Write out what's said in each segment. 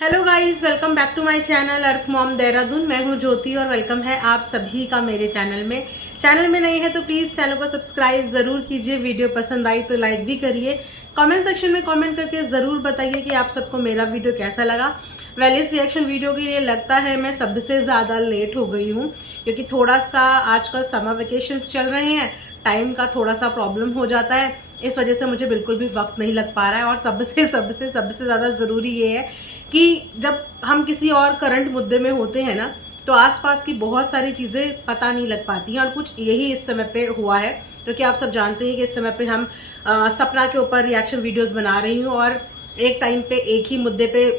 Hello guys, welcome back to my channel earth mom Dehradun. मैं हूं ज्योति और वेलकम है आप सभी का मेरे चैनल में नए हैं तो प्लीज़ चैनल को सब्सक्राइब ज़रूर कीजिए। वीडियो पसंद आई तो लाइक भी करिए। कमेंट सेक्शन में कमेंट करके ज़रूर बताइए कि आप सबको मेरा वीडियो कैसा लगा। इस रिएक्शन वीडियो के लिए लगता है मैं सबसे ज़्यादा लेट हो गई हूँ, क्योंकि थोड़ा सा आजकल समर वेकेशंस चल रहे हैं, टाइम का थोड़ा सा प्रॉब्लम हो जाता है। इस वजह से मुझे बिल्कुल भी वक्त नहीं लग पा रहा है। और सबसे ज़्यादा ज़रूरी ये है कि जब हम किसी और करंट मुद्दे में होते हैं ना, तो आसपास की बहुत सारी चीज़ें पता नहीं लग पाती हैं। और कुछ यही इस समय पे हुआ है, क्योंकि आप सब जानते हैं कि इस समय पे हम सपना के ऊपर रिएक्शन वीडियोस बना रही हूँ, और एक टाइम पे एक ही मुद्दे पे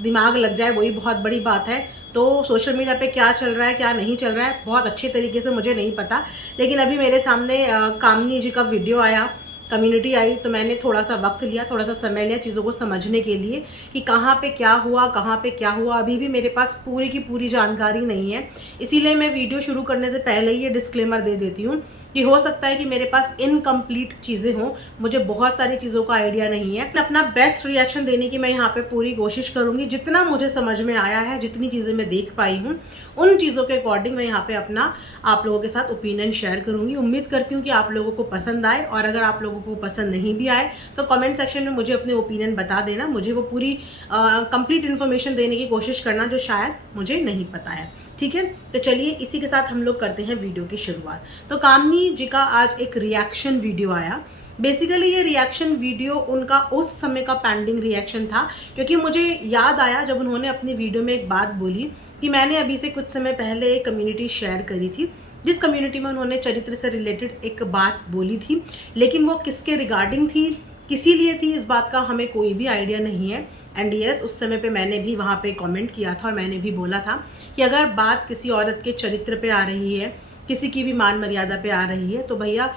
दिमाग लग जाए वही बहुत बड़ी बात है। तो सोशल मीडिया पे क्या चल रहा है क्या नहीं चल रहा है बहुत अच्छे तरीके से मुझे नहीं पता, लेकिन अभी मेरे सामने कामनी जी का वीडियो आया, कम्युनिटी आई, तो मैंने थोड़ा सा वक्त लिया, थोड़ा सा समय लिया चीज़ों को समझने के लिए कि कहाँ पे क्या हुआ, कहाँ पे क्या हुआ। अभी भी मेरे पास पूरी की पूरी जानकारी नहीं है, इसीलिए मैं वीडियो शुरू करने से पहले ही ये डिस्क्लेमर दे देती हूँ कि हो सकता है कि मेरे पास इनकम्प्लीट चीज़ें हों, मुझे बहुत सारी चीज़ों का आइडिया नहीं है। अपना बेस्ट रिएक्शन देने की मैं यहाँ पे पूरी कोशिश करूँगी। जितना मुझे समझ में आया है, जितनी चीज़ें मैं देख पाई हूँ, उन चीज़ों के अकॉर्डिंग मैं यहाँ पे अपना आप लोगों के साथ ओपिनियन शेयर करूँगी। उम्मीद करती हूँ कि आप लोगों को पसंद आए, और अगर आप लोगों को पसंद नहीं भी आए तो कमेंट सेक्शन में मुझे अपने ओपिनियन बता देना। मुझे वो पूरी कंप्लीट इन्फॉर्मेशन देने की कोशिश करना जो शायद मुझे नहीं पता है। ठीक है, तो चलिए इसी के साथ हम लोग करते हैं वीडियो की शुरुआत। तो कामनी जी का आज एक रिएक्शन वीडियो आया। बेसिकली ये रिएक्शन वीडियो उनका उस समय का पेंडिंग रिएक्शन था, क्योंकि मुझे याद आया जब उन्होंने अपनी वीडियो में एक बात बोली कि मैंने अभी से कुछ समय पहले एक कम्युनिटी शेयर करी थी, जिस कम्युनिटी में उन्होंने चरित्र से रिलेटेड एक बात बोली थी, लेकिन वो किसके रिगार्डिंग थी, किसी लिए थी, इस बात का हमें कोई भी आइडिया नहीं है। एंड यस, उस समय पे मैंने भी वहाँ पे कमेंट किया था और मैंने भी बोला था कि अगर बात किसी औरत के चरित्र पे आ रही है, किसी की भी मान मर्यादा पे आ रही है, तो भैया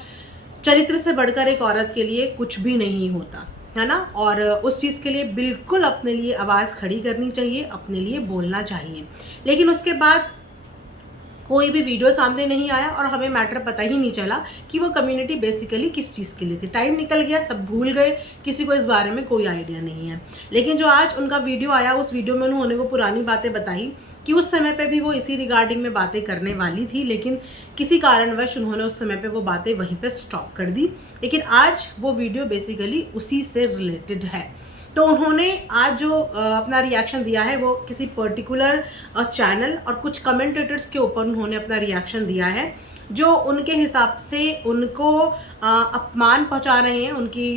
चरित्र से बढ़कर एक औरत के लिए कुछ भी नहीं होता है ना। और उस चीज़ के लिए बिल्कुल अपने लिए आवाज़ खड़ी करनी चाहिए, अपने लिए बोलना चाहिए। लेकिन उसके बाद कोई भी वीडियो सामने नहीं आया और हमें मैटर पता ही नहीं चला कि वो कम्युनिटी बेसिकली किस चीज़ के लिए थी। टाइम निकल गया, सब भूल गए, किसी को इस बारे में कोई आइडिया नहीं है। लेकिन जो आज उनका वीडियो आया, उस वीडियो में उन्होंने वो पुरानी बातें बताई कि उस समय पे भी वो इसी रिगार्डिंग में बातें करने वाली थी, लेकिन किसी कारणवश उन्होंने उस समय पे वो बातें वहीं पे स्टॉप कर दी। लेकिन आज वो वीडियो बेसिकली उसी से रिलेटेड है। तो उन्होंने आज जो अपना रिएक्शन दिया है वो किसी पर्टिकुलर चैनल और कुछ कमेंटेटर्स के ऊपर उन्होंने अपना रिएक्शन दिया है, जो उनके हिसाब से उनको अपमान पहुंचा रहे हैं, उनकी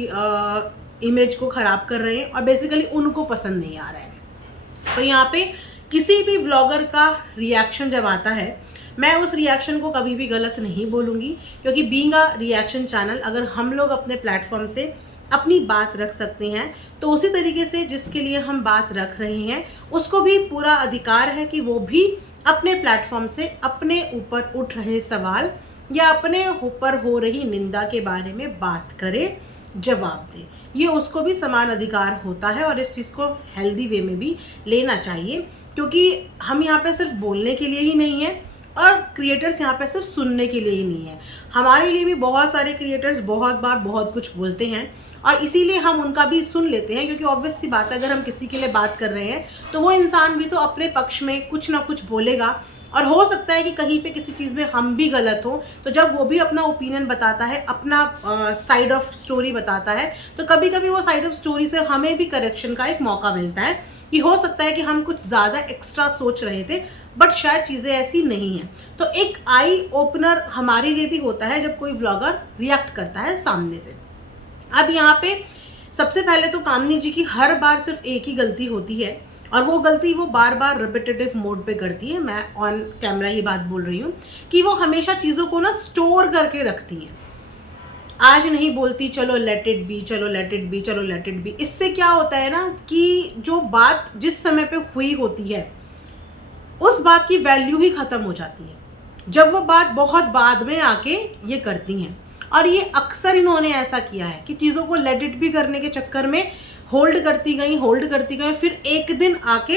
इमेज को ख़राब कर रहे हैं, और बेसिकली उनको पसंद नहीं आ रहा है। तो यहाँ पे किसी भी ब्लॉगर का रिएक्शन जब आता है, मैं उस रिएक्शन को कभी भी गलत नहीं बोलूँगी, क्योंकि बीइंग अ रिएक्शन चैनल, अगर हम लोग अपने प्लेटफॉर्म से अपनी बात रख सकते हैं, तो उसी तरीके से जिसके लिए हम बात रख रहे हैं उसको भी पूरा अधिकार है कि वो भी अपने प्लेटफॉर्म से अपने ऊपर उठ रहे सवाल या अपने ऊपर हो रही निंदा के बारे में बात करे, जवाब दे। ये उसको भी समान अधिकार होता है, और इस चीज़ को हेल्दी वे में भी लेना चाहिए, क्योंकि हम यहाँ पे सिर्फ बोलने के लिए ही नहीं है, और क्रिएटर्स यहाँ पे सिर्फ सुनने के लिए ही नहीं है। हमारे लिए भी बहुत सारे क्रिएटर्स बहुत बार बहुत कुछ बोलते हैं, और इसीलिए हम उनका भी सुन लेते हैं, क्योंकि ऑब्वियस सी बात है, अगर हम किसी के लिए बात कर रहे हैं तो वो इंसान भी तो अपने पक्ष में कुछ ना कुछ बोलेगा, और हो सकता है कि कहीं पे किसी चीज़ में हम भी गलत हो, तो जब वो भी अपना ओपिनियन बताता है, अपना साइड ऑफ स्टोरी बताता है, तो कभी कभी वो साइड ऑफ स्टोरी से हमें भी करेक्शन का एक मौका मिलता है कि हो सकता है कि हम कुछ ज़्यादा एक्स्ट्रा सोच रहे थे, बट शायद चीज़ें ऐसी नहीं हैं। तो एक आई ओपनर हमारे लिए भी होता है जब कोई व्लॉगर रिएक्ट करता है सामने से। अब यहाँ पे सबसे पहले तो कामनी जी की हर बार सिर्फ एक ही गलती होती है, और वो गलती वो बार बार रिपीटेटिव मोड पे करती है। मैं ऑन कैमरा ये बात बोल रही हूँ कि वो हमेशा चीज़ों को ना स्टोर करके रखती हैं। आज नहीं बोलती, चलो लेट इट बी, चलो लेट इट बी, चलो लेट इट बी। इससे क्या होता है ना कि जो बात जिस समय पे हुई होती है उस बात की वैल्यू ही ख़त्म हो जाती है जब वो बात बहुत बाद में आके ये करती हैं। और ये अक्सर इन्होंने ऐसा किया है कि चीज़ों को लेट इट बी करने के चक्कर में होल्ड करती गई, फिर एक दिन आके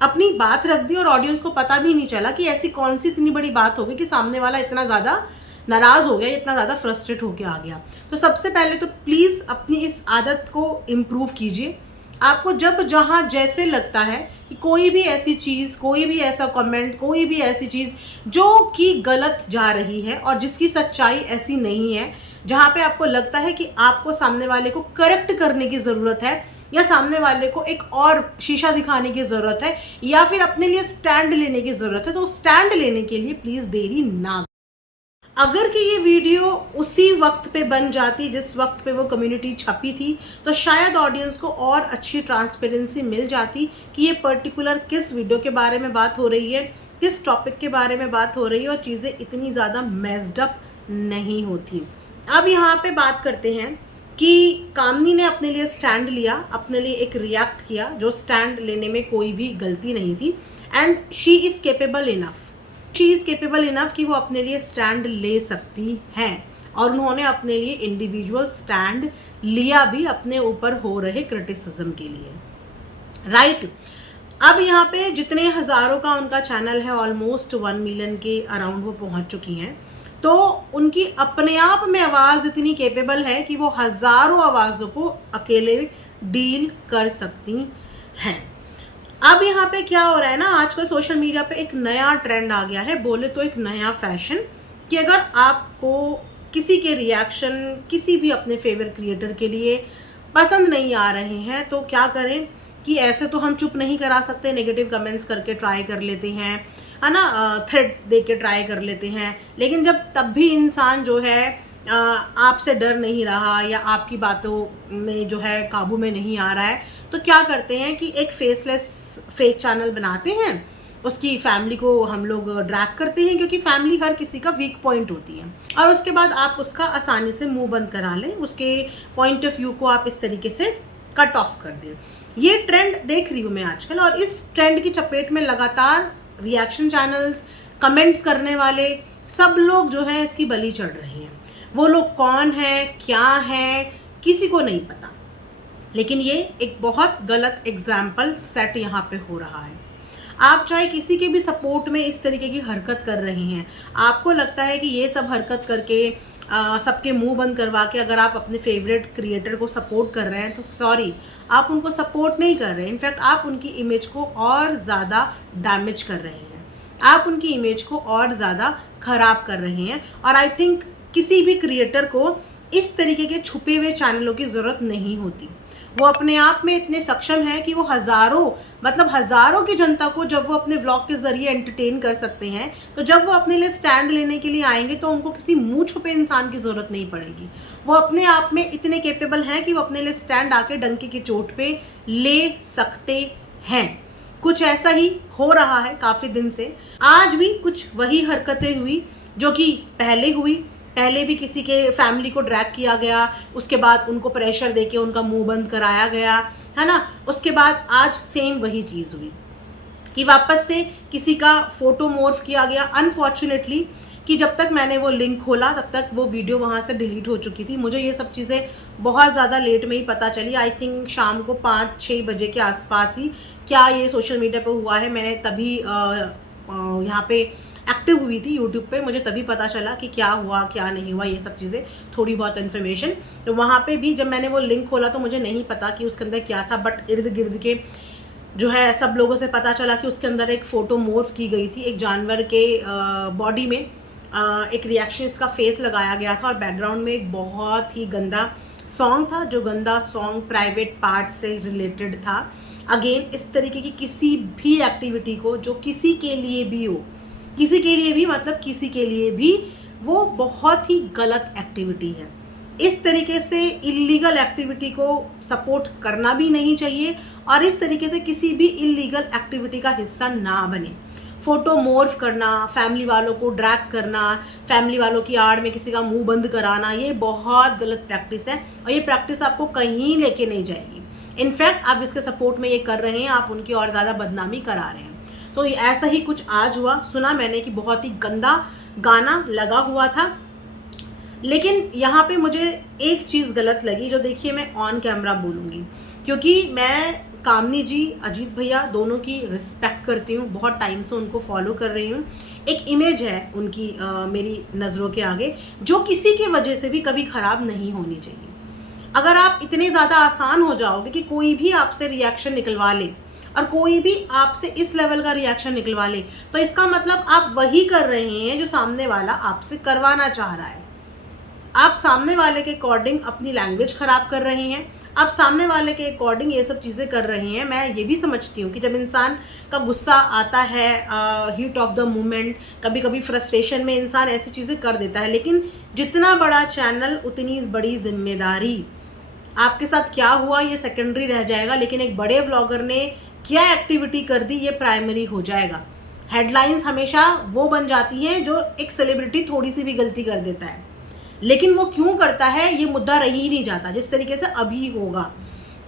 अपनी बात रख दी, और ऑडियंस को पता भी नहीं चला कि ऐसी कौन सी इतनी बड़ी बात हो गई कि सामने वाला इतना ज़्यादा नाराज़ हो गया, इतना ज़्यादा फ्रस्ट्रेट होके आ गया। तो सबसे पहले तो प्लीज़ अपनी इस आदत को इम्प्रूव कीजिए। आपको जब जहाँ जैसे लगता है कि कोई भी ऐसी चीज़, कोई भी ऐसा कमेंट, कोई भी ऐसी चीज़ जो कि गलत जा रही है और जिसकी सच्चाई ऐसी नहीं है, जहाँ पे आपको लगता है कि आपको सामने वाले को करेक्ट करने की ज़रूरत है या सामने वाले को एक और शीशा दिखाने की ज़रूरत है या फिर अपने लिए स्टैंड लेने की ज़रूरत है, तो स्टैंड लेने के लिए प्लीज़ देरी ना। अगर कि ये वीडियो उसी वक्त पे बन जाती जिस वक्त पे वो कम्युनिटी छपी थी, तो शायद ऑडियंस को और अच्छी ट्रांसपेरेंसी मिल जाती कि ये पर्टिकुलर किस वीडियो के बारे में बात हो रही है, किस टॉपिक के बारे में बात हो रही है, और चीज़ें इतनी ज़्यादा मेस्ड अप नहीं होती। अब यहाँ पे बात करते हैं कि कामनी ने अपने लिए स्टैंड लिया, अपने लिए एक रिएक्ट किया जो स्टैंड लेने में कोई भी गलती नहीं थी, and she is capable enough कि वो अपने लिए स्टैंड ले सकती हैं, और उन्होंने अपने लिए इंडिविजुअल स्टैंड लिया भी अपने ऊपर हो रहे क्रिटिसिज्म के लिए, राइट। अब यहाँ पे जितने हज़ारों का उनका चैनल है, ऑलमोस्ट 1 मिलियन के अराउंड वो पहुँच चुकी हैं, तो उनकी अपने आप में आवाज़ इतनी केपेबल है कि वो हज़ारों आवाज़ों को अकेले डील कर सकती हैं। अब यहाँ पे क्या हो रहा है ना, आजकल सोशल मीडिया पे एक नया ट्रेंड आ गया है, बोले तो एक नया फैशन, कि अगर आपको किसी के रिएक्शन किसी भी अपने फेवरेट क्रिएटर के लिए पसंद नहीं आ रहे हैं तो क्या करें कि ऐसे तो हम चुप नहीं करा सकते, नेगेटिव कमेंट्स करके ट्राई कर लेते हैं, है ना, थ्रेड दे के ट्राई कर लेते हैं। लेकिन जब तब भी इंसान जो है आपसे डर नहीं रहा या आपकी बातों में जो है काबू में नहीं आ रहा है, तो क्या करते हैं कि एक फेसलेस फेक चैनल बनाते हैं, उसकी फैमिली को हम लोग ड्रैग करते हैं, क्योंकि फैमिली हर किसी का वीक पॉइंट होती है, और उसके बाद आप उसका आसानी से मुंह बंद करा लें, उसके पॉइंट ऑफ व्यू को आप इस तरीके से कट ऑफ कर दें। ये ट्रेंड देख रही हूँ मैं आजकल, और इस ट्रेंड की चपेट में लगातार रिएक्शन चैनल्स, कमेंट्स करने वाले सब लोग जो है इसकी बलि चढ़ रहे हैं। वो लोग कौन है, क्या है, किसी को नहीं पता, लेकिन ये एक बहुत गलत एग्जाम्पल सेट यहाँ पे हो रहा है। आप चाहे किसी के भी सपोर्ट में इस तरीके की हरकत कर रहे हैं, आपको लगता है कि ये सब हरकत करके सबके मुंह बंद करवा के अगर आप अपने फेवरेट क्रिएटर को सपोर्ट कर रहे हैं, तो सॉरी, आप उनको सपोर्ट नहीं कर रहे हैं, इनफैक्ट आप उनकी इमेज को और ज़्यादा डैमेज कर रहे हैं, आप उनकी इमेज को और ज़्यादा ख़राब कर रहे हैं। और आई थिंक किसी भी क्रिएटर को इस तरीके के छुपे हुए चैनलों की ज़रूरत नहीं होती। वो अपने आप में इतने सक्षम हैं कि वो हज़ारों की जनता को जब वो अपने व्लॉग के ज़रिए एंटरटेन कर सकते हैं, तो जब वो अपने लिए स्टैंड लेने के लिए आएंगे तो उनको किसी मुंह छुपे इंसान की ज़रूरत नहीं पड़ेगी। वो अपने आप में इतने केपेबल हैं कि वो अपने लिए स्टैंड आके डंके की चोट पे ले सकते हैं। कुछ ऐसा ही हो रहा है काफ़ी दिन से। आज भी कुछ वही हरकतें हुई जो कि पहले भी किसी के फैमिली को ड्रैग किया गया, उसके बाद उनको प्रेशर देके उनका मुंह बंद कराया गया, है ना। उसके बाद आज सेम वही चीज़ हुई कि वापस से किसी का फोटो मॉर्फ किया गया। अनफॉर्चुनेटली कि जब तक मैंने वो लिंक खोला तब तक वो वीडियो वहाँ से डिलीट हो चुकी थी। मुझे ये सब चीज़ें बहुत ज़्यादा लेट में ही पता चली, आई थिंक शाम को 5-6 बजे के आसपास ही क्या ये सोशल मीडिया पे हुआ है। मैंने तभी यहाँ पे एक्टिव हुई थी यूट्यूब पे, मुझे तभी पता चला कि क्या हुआ क्या नहीं हुआ, ये सब चीज़ें, थोड़ी बहुत इन्फॉर्मेशन। तो वहाँ पे भी जब मैंने वो लिंक खोला तो मुझे नहीं पता कि उसके अंदर क्या था, बट इर्द गिर्द के जो है सब लोगों से पता चला कि उसके अंदर एक फ़ोटो मॉर्फ की गई थी, एक जानवर के बॉडी में एक रिएक्शनिस्ट का फेस लगाया गया था, और बैकग्राउंड में एक बहुत ही गंदा सॉन्ग था, जो गंदा सॉन्ग प्राइवेट पार्ट से रिलेटेड था। अगेन, इस तरीके की किसी भी एक्टिविटी को जो किसी के लिए भी हो, किसी के लिए भी वो बहुत ही गलत एक्टिविटी है। इस तरीके से इल्लीगल एक्टिविटी को सपोर्ट करना भी नहीं चाहिए, और इस तरीके से किसी भी इल्लीगल एक्टिविटी का हिस्सा ना बने। फ़ोटो मॉर्फ करना, फैमिली वालों को ड्रैग करना, फैमिली वालों की आड़ में किसी का मुंह बंद कराना, ये बहुत गलत प्रैक्टिस है, और ये प्रैक्टिस आपको कहीं लेके नहीं जाएगी। इनफैक्ट आप इसके सपोर्ट में ये कर रहे हैं, आप उनकी और ज़्यादा बदनामी करा रहे हैं। तो ऐसा ही कुछ आज हुआ, सुना मैंने कि बहुत ही गंदा गाना लगा हुआ था। लेकिन यहाँ पे मुझे एक चीज़ गलत लगी, जो देखिए मैं ऑन कैमरा बोलूँगी, क्योंकि मैं कामनी जी, अजीत भैया दोनों की रिस्पेक्ट करती हूँ, बहुत टाइम से उनको फॉलो कर रही हूँ। एक इमेज है उनकी मेरी नज़रों के आगे, जो किसी की वजह से भी कभी ख़राब नहीं होनी चाहिए। अगर आप इतने ज़्यादा आसान हो जाओगे कि कोई भी आपसे रिएक्शन निकलवा ले और कोई भी आपसे इस लेवल का रिएक्शन निकलवा ले, तो इसका मतलब आप वही कर रहे हैं जो सामने वाला आपसे करवाना चाह रहा है। आप सामने वाले के अकॉर्डिंग अपनी लैंग्वेज ख़राब कर रहे हैं, आप सामने वाले के अकॉर्डिंग ये सब चीज़ें कर रहे हैं। मैं ये भी समझती हूँ कि जब इंसान का गुस्सा आता है, हीट ऑफ द मोमेंट, कभी कभी फ्रस्ट्रेशन में इंसान ऐसी चीज़ें कर देता है, लेकिन जितना बड़ा चैनल उतनी बड़ी जिम्मेदारी। आपके साथ क्या हुआ ये सेकेंडरी रह जाएगा, लेकिन एक बड़े व्लॉगर ने क्या एक्टिविटी कर दी ये प्राइमरी हो जाएगा। हेडलाइंस हमेशा वो बन जाती हैं जो एक सेलिब्रिटी थोड़ी सी भी गलती कर देता है, लेकिन वो क्यों करता है ये मुद्दा रह ही नहीं जाता। जिस तरीके से अभी होगा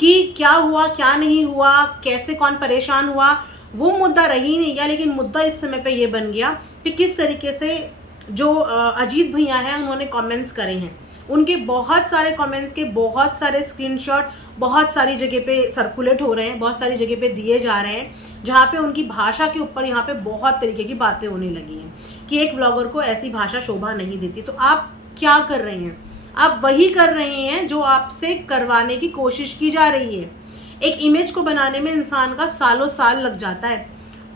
कि क्या हुआ क्या नहीं हुआ, कैसे कौन परेशान हुआ, वो मुद्दा रह ही नहीं गया, लेकिन मुद्दा इस समय पे ये बन गया कि किस तरीके से जो अजीत भैया हैं उन्होंने कमेंट्स करे हैं। उनके बहुत सारे कमेंट्स के बहुत सारे स्क्रीनशॉट बहुत सारी जगह पे सर्कुलेट हो रहे हैं, बहुत सारी जगह पे दिए जा रहे हैं, जहाँ पे उनकी भाषा के ऊपर यहाँ पे बहुत तरीके की बातें होने लगी हैं कि एक व्लॉगर को ऐसी भाषा शोभा नहीं देती। तो आप क्या कर रहे हैं? आप वही कर रहे हैं जो आपसे करवाने की कोशिश की जा रही है। एक इमेज को बनाने में इंसान का सालों साल लग जाता है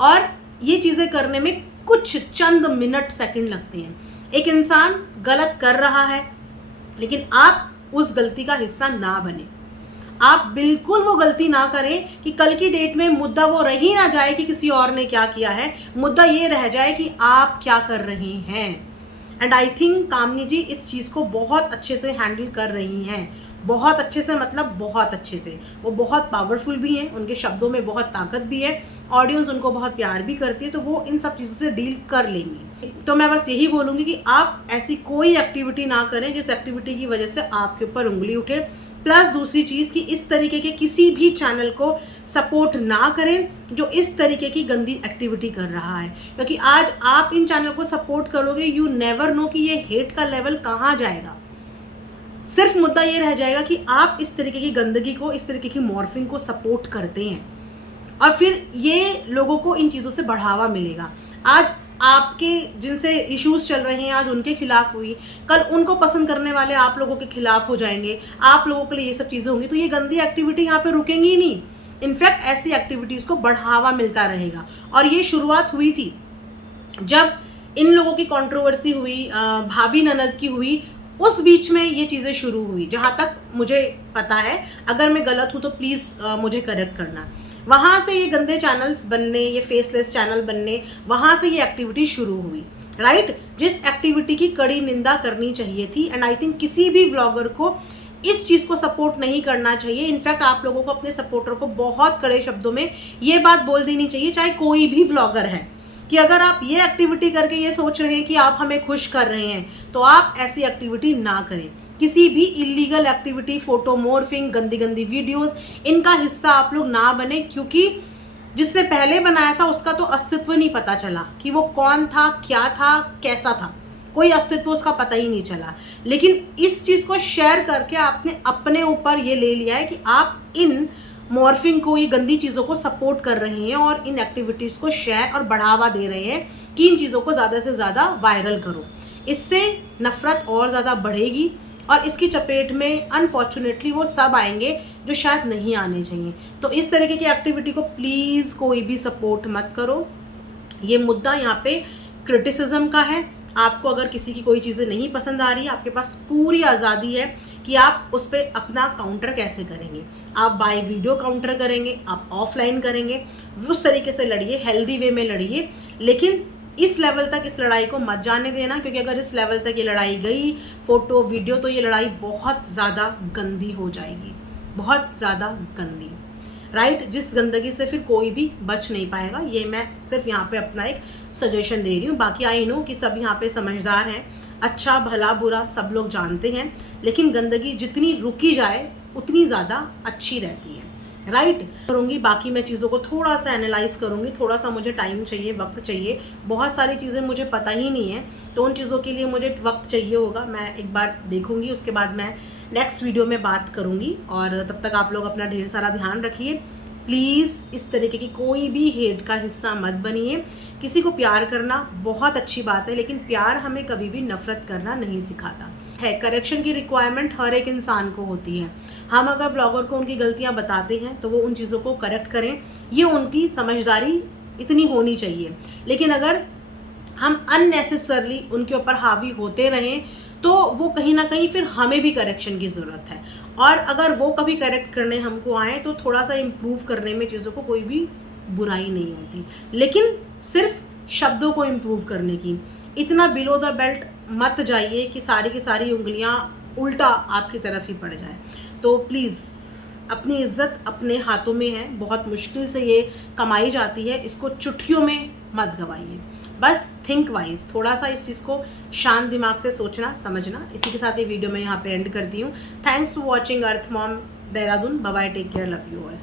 और ये चीज़ें करने में कुछ चंद मिनट सेकंड लगते हैं। एक इंसान गलत कर रहा है, लेकिन आप उस गलती का हिस्सा ना बने। आप बिल्कुल वो गलती ना करें कि कल की डेट में मुद्दा वो रह ही ना जाए कि किसी और ने क्या किया है, मुद्दा ये रह जाए कि आप क्या कर रहे हैं। एंड आई थिंक कामनी जी इस चीज़ को बहुत अच्छे से हैंडल कर रही हैं, बहुत अच्छे से, मतलब बहुत अच्छे से। वो बहुत पावरफुल भी हैं, उनके शब्दों में बहुत ताकत भी है, ऑडियंस उनको बहुत प्यार भी करती है, तो वो इन सब चीज़ों से डील कर लेंगी। तो मैं बस यही बोलूँगी कि आप ऐसी कोई एक्टिविटी ना करें जिस एक्टिविटी की वजह से आपके ऊपर उंगली उठे। प्लस दूसरी चीज़ कि इस तरीके के किसी भी चैनल को सपोर्ट ना करें जो इस तरीके की गंदी एक्टिविटी कर रहा है, क्योंकि आज आप इन चैनल को सपोर्ट करोगे, यू नेवर नो कि ये हेट का लेवल कहाँ जाएगा। सिर्फ मुद्दा ये रह जाएगा कि आप इस तरीके की गंदगी को, इस तरीके की मॉर्फिंग को सपोर्ट करते हैं और फिर ये लोगों को इन चीज़ों से बढ़ावा मिलेगा। आज आपके जिनसे इश्यूज चल रहे हैं आज उनके खिलाफ हुई, कल उनको पसंद करने वाले आप लोगों के खिलाफ हो जाएंगे, आप लोगों के लिए ये सब चीज़ें होंगी, तो ये गंदी एक्टिविटी यहाँ पे रुकेंगी ही नहीं। इनफैक्ट ऐसी एक्टिविटीज़ को बढ़ावा मिलता रहेगा। और ये शुरुआत हुई थी जब इन लोगों की कंट्रोवर्सी हुई, भाभी ननद की हुई, उस बीच में ये चीज़ें शुरू हुई, जहाँ तक मुझे पता है। अगर मैं गलत हूँ तो प्लीज़ मुझे करेक्ट करना। वहाँ से ये गंदे चैनल्स बनने, ये फेसलेस चैनल बनने, वहाँ से ये एक्टिविटी शुरू हुई, राइट। जिस एक्टिविटी की कड़ी निंदा करनी चाहिए थी। एंड आई थिंक किसी भी व्लॉगर को इस चीज़ को सपोर्ट नहीं करना चाहिए। इनफैक्ट आप लोगों को, अपने सपोर्टर को बहुत कड़े शब्दों में ये बात बोल देनी चाहिए, चाहे कोई भी व्लॉगर है, कि अगर आप ये एक्टिविटी करके ये सोच रहे हैं कि आप हमें खुश कर रहे हैं, तो आप ऐसी एक्टिविटी ना करें। किसी भी इलीगल एक्टिविटी, फोटो मॉर्फिंग, गंदी गंदी वीडियोस, इनका हिस्सा आप लोग ना बने, क्योंकि जिसने पहले बनाया था उसका तो अस्तित्व नहीं पता चला कि वो कौन था, क्या था, कैसा था, कोई अस्तित्व उसका पता ही नहीं चला। लेकिन इस चीज़ को शेयर करके आपने अपने ऊपर ये ले लिया है कि आप इन मॉर्फिंग को, ये गंदी चीज़ों को सपोर्ट कर रहे हैं और इन एक्टिविटीज़ को शेयर और बढ़ावा दे रहे हैं कि इन चीज़ों को ज़्यादा से ज़्यादा वायरल करो। इससे नफ़रत और ज़्यादा बढ़ेगी और इसकी चपेट में अनफॉर्चुनेटली वो सब आएंगे जो शायद नहीं आने चाहिए। तो इस तरीके की एक्टिविटी को प्लीज़ कोई भी सपोर्ट मत करो। ये मुद्दा यहाँ पे क्रिटिसिज्म का है। आपको अगर किसी की कोई चीज़ें नहीं पसंद आ रही है, आपके पास पूरी आज़ादी है कि आप उस पर अपना काउंटर कैसे करेंगे। आप बाय वीडियो काउंटर करेंगे, आप ऑफलाइन करेंगे, उस तरीके से लड़िए, हेल्दी वे में लड़िए, लेकिन इस लेवल तक इस लड़ाई को मत जाने देना, क्योंकि अगर इस लेवल तक ये लड़ाई गई, फोटो वीडियो, तो ये लड़ाई बहुत ज़्यादा गंदी हो जाएगी, बहुत ज़्यादा गंदी, राइट। जिस गंदगी से फिर कोई भी बच नहीं पाएगा। ये मैं सिर्फ यहाँ पे अपना एक सजेशन दे रही हूँ। बाकी आई नो कि सब यहाँ पे समझदार हैं, अच्छा भला बुरा सब लोग जानते हैं, लेकिन गंदगी जितनी रुकी जाए उतनी ज़्यादा अच्छी रहती है, राइट। करूँगी, बाकी मैं चीज़ों को थोड़ा सा एनालाइज करूँगी, थोड़ा सा मुझे टाइम चाहिए, वक्त चाहिए, बहुत सारी चीज़ें मुझे पता ही नहीं है, तो उन चीज़ों के लिए मुझे वक्त चाहिए होगा। मैं एक बार देखूँगी, उसके बाद मैं नेक्स्ट वीडियो में बात करूँगी। और तब तक आप लोग अपना ढेर सारा ध्यान रखिए। प्लीज़ इस तरीके की कोई भी हेट का हिस्सा मत बनिए। किसी को प्यार करना बहुत अच्छी बात है, लेकिन प्यार हमें कभी भी नफ़रत करना नहीं सिखाता। है, करेक्शन की रिक्वायरमेंट हर एक इंसान को होती है। हम अगर ब्लॉगर को उनकी गलतियां बताते हैं तो वो उन चीज़ों को करेक्ट करें, ये उनकी समझदारी इतनी होनी चाहिए। लेकिन अगर हम अननेसेसरली उनके ऊपर हावी होते रहें तो वो कहीं ना कहीं फिर हमें भी करेक्शन की ज़रूरत है। और अगर वो कभी करेक्ट करने हमको आए तो थोड़ा सा इम्प्रूव करने में चीज़ों को कोई भी बुराई नहीं होती, लेकिन सिर्फ शब्दों को इम्प्रूव करने की। इतना बिलो द बेल्ट मत जाइए कि सारी की सारी उंगलियां उल्टा आपकी तरफ ही पड़ जाए। तो प्लीज़ अपनी इज्जत अपने हाथों में है, बहुत मुश्किल से ये कमाई जाती है, इसको चुटकियों में मत गवाइए। बस थिंक वाइज, थोड़ा सा इस चीज़ को शांत दिमाग से सोचना समझना। इसी के साथ ये वीडियो मैं यहाँ पे एंड करती हूँ। Thanks for watching earth mom Dehradun. Bye bye, take care, love you all.